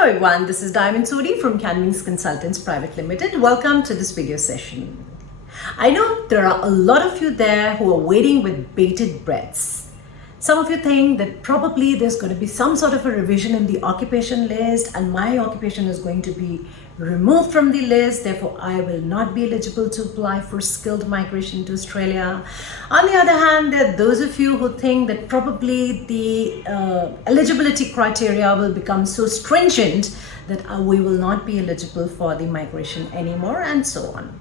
Hello everyone, this is Sodhi from CAAN Wings Consultants Private Limited. Welcome to this video session. I know there are a lot of you there who are waiting with bated breaths. Some of you think that probably there's going to be some sort of a revision in the occupation list and my occupation is going to be removed from the list, therefore I will not be eligible to apply for skilled migration to Australia. On the other hand, there are those of you who think that probably the eligibility criteria will become so stringent that we will not be eligible for the migration anymore, and so on.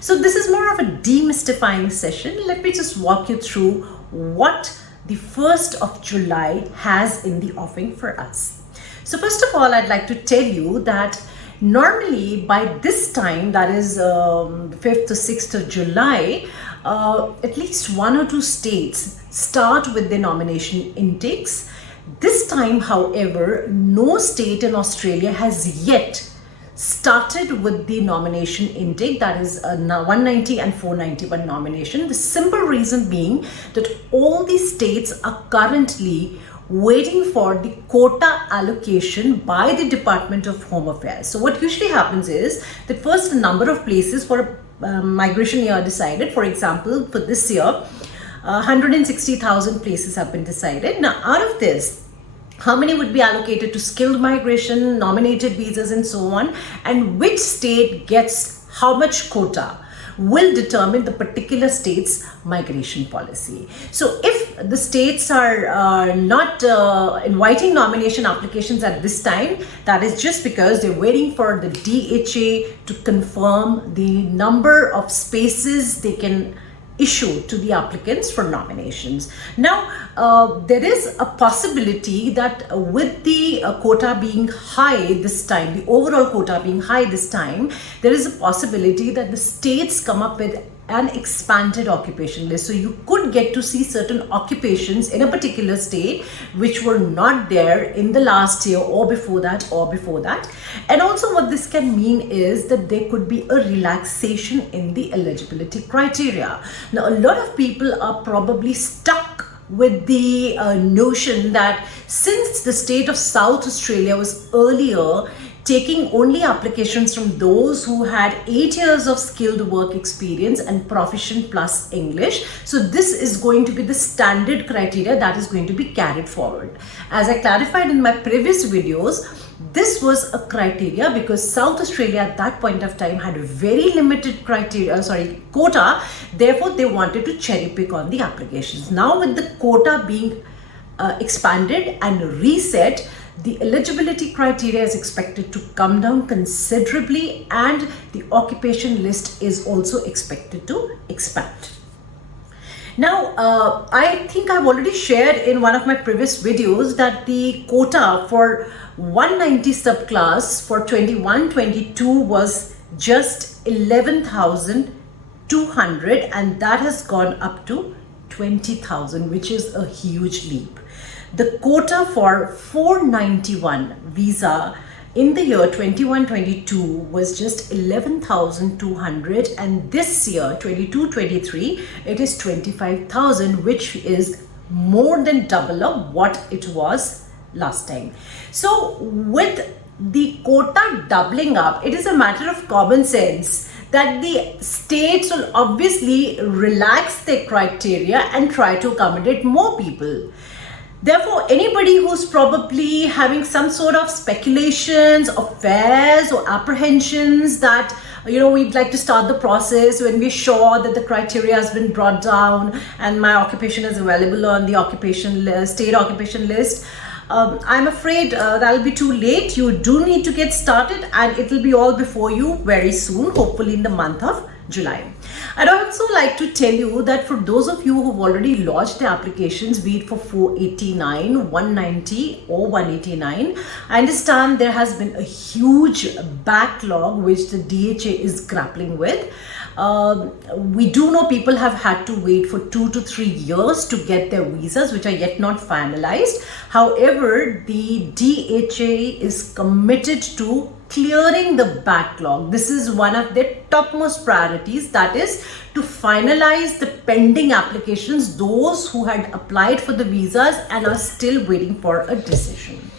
So this is more of a demystifying session. Let me just walk you through what the 1st of July has in the offing for us. So first of all, I'd like to tell you that normally by this time, that is 5th to 6th of July, at least one or two states start with their nomination intakes. This time, however, no state in Australia has yet started with the nomination intake, that is 190 and 491 nomination. The simple reason being that all these states are currently waiting for the quota allocation by the Department of Home Affairs. So what usually happens is that first the number of places for a migration year decided. For example, for this year, 160,000 places have been decided. Now out of this, how many would be allocated to skilled migration, nominated visas and so on, and which state gets how much quota will determine the particular state's migration policy. So if the states are not inviting nomination applications at this time, that is just because they're waiting for the DHA to confirm the number of spaces they can issue to the applicants for nominations. Now, there is a possibility that with the quota being high this time, the overall quota being high this time, there is a possibility that the states come up with an expanded occupation list. So you could get to see certain occupations in a particular state which were not there in the last year or before that or before that. And also what this can mean is that there could be a relaxation in the eligibility criteria. Now a lot of people are probably stuck with the notion that since the state of South Australia was earlier taking only applications from those who had 8 years of skilled work experience and proficient plus English. So this is going to be the standard criteria that is going to be carried forward. As I clarified in my previous videos, this was a criteria because South Australia at that point of time had a very limited quota. Therefore, they wanted to cherry pick on the applications. Now with the quota being expanded and reset, the eligibility criteria is expected to come down considerably and the occupation list is also expected to expand. Now, I think I've already shared in one of my previous videos that the quota for 190 subclass for 21-22 was just 11,200 and that has gone up to 20,000, which is a huge leap. The quota for 491 visa in the year 21-22 was just 11,200 and this year 22-23 it is 25,000, which is more than double of what it was last time. So with the quota doubling up, it is a matter of common sense that the states will obviously relax their criteria and try to accommodate more people. Therefore, anybody who's probably having some sort of speculations or fears or apprehensions that, we'd like to start the process when we're sure that the criteria has been brought down and my occupation is available on the occupation list, state occupation list, I'm afraid that'll be too late. You do need to get started and it will be all before you very soon, hopefully in the month of July. I'd also like to tell you that for those of you who've already lodged the applications, be it for 489, 190 or 189, I understand there has been a huge backlog which the DHA is grappling with. We do know people have had to wait for 2 to 3 years to get their visas, which are yet not finalized. However, the DHA is committed to clearing the backlog. This is one of their topmost priorities, that is to finalize the pending applications, those who had applied for the visas and are still waiting for a decision.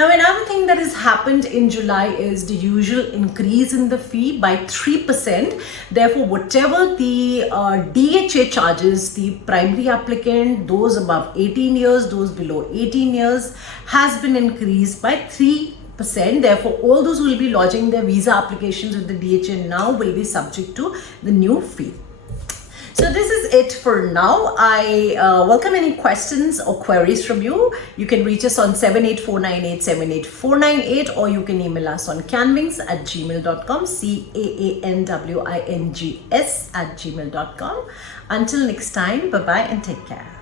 Now, another thing that has happened in July is the usual increase in the fee by 3%. Therefore, whatever the DHA charges, the primary applicant, those above 18 years, those below 18 years, has been increased by 3%. Therefore, all those who will be lodging their visa applications with the DHA now will be subject to the new fee. So this is it for now. I welcome any questions or queries from you. You can reach us on 7849878498, or you can email us on caanwings@gmail.com, CAANWINGS@gmail.com. Until next time, bye-bye and take care.